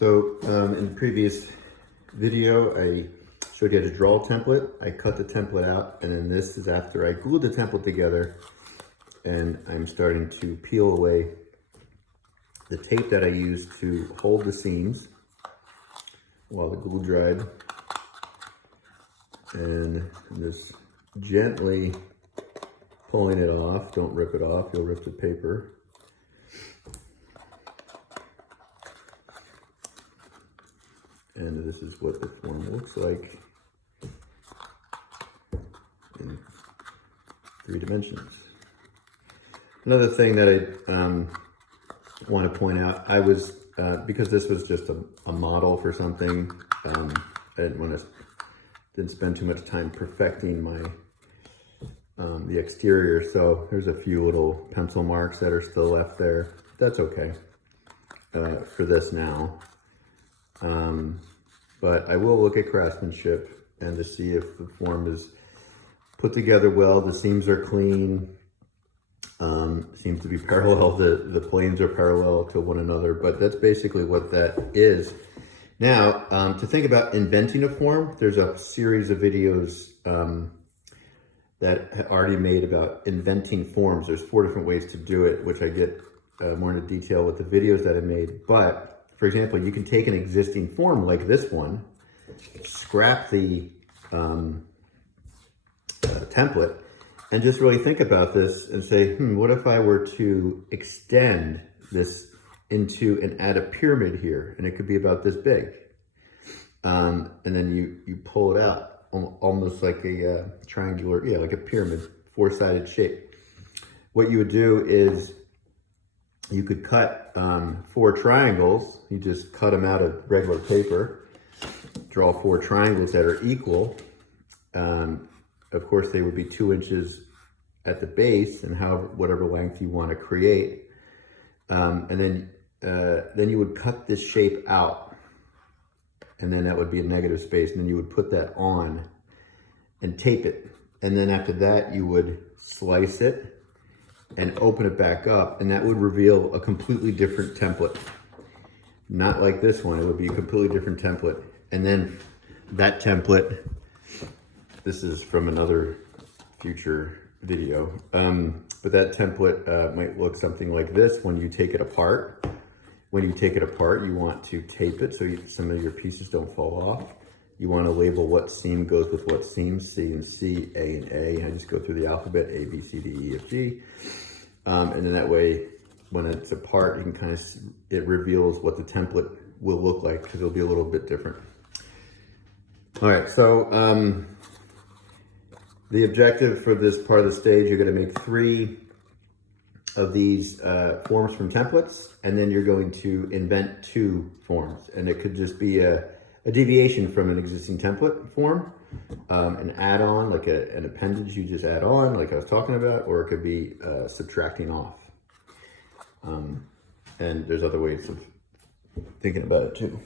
In the previous video, I showed you how to draw a template. I cut the template out, and then this is after I glued the template together, and I'm starting to peel away the tape that I used to hold the seams while the glue dried. And I'm just gently pulling it off. Don't rip it off, you'll rip the paper. And this is what the form looks like in 3 dimensions. Another thing that I want to point out, I was, because this was just a model for something, I didn't spend too much time perfecting my the exterior, so there's a few little pencil marks that are still left there. That's okay for this now. But I will look at craftsmanship and to see if the form is put together well. The seams are clean, seems to be parallel. The planes are parallel to one another, but that's basically what that is. Now, to think about inventing a form, there's a series of videos that I already made about inventing forms. There's 4 different ways to do it, which I get more into detail with the videos that I made. But for example, you can take an existing form like this one, scrap the template, and just really think about this and say, what if I were to extend this into and add a pyramid here? And it could be about this big. And then you pull it out, almost like a triangular, like a pyramid, 4-sided shape. What you would do is you could cut 4 triangles. You just cut them out of regular paper, draw 4 triangles that are equal. Of course, they would be 2 inches at the base and whatever length you want to create. And then you would cut this shape out, and then that would be a negative space. And then you would put that on and tape it. And then after that, you would slice it and open it back up, and that would reveal a completely different template. Not like this one, it would be a completely different template. And then that template, this is from another future video, but that template might look something like this when you take it apart. When you take it apart, you want to tape it so some of your pieces don't fall off. You want to label what seam goes with what seam, C and C, A and A. I just go through the alphabet, A, B, C, D, E, F, G. And then that way, when it's apart, you can it reveals what the template will look like, because it'll be a little bit different. All right, so the objective for this part of the stage, you're going to make 3 of these forms from templates, and then you're going to invent 2 forms. And it could just be a deviation from an existing template form, an add-on, like an appendage you just add on, like I was talking about, or it could be subtracting off. And there's other ways of thinking about it too.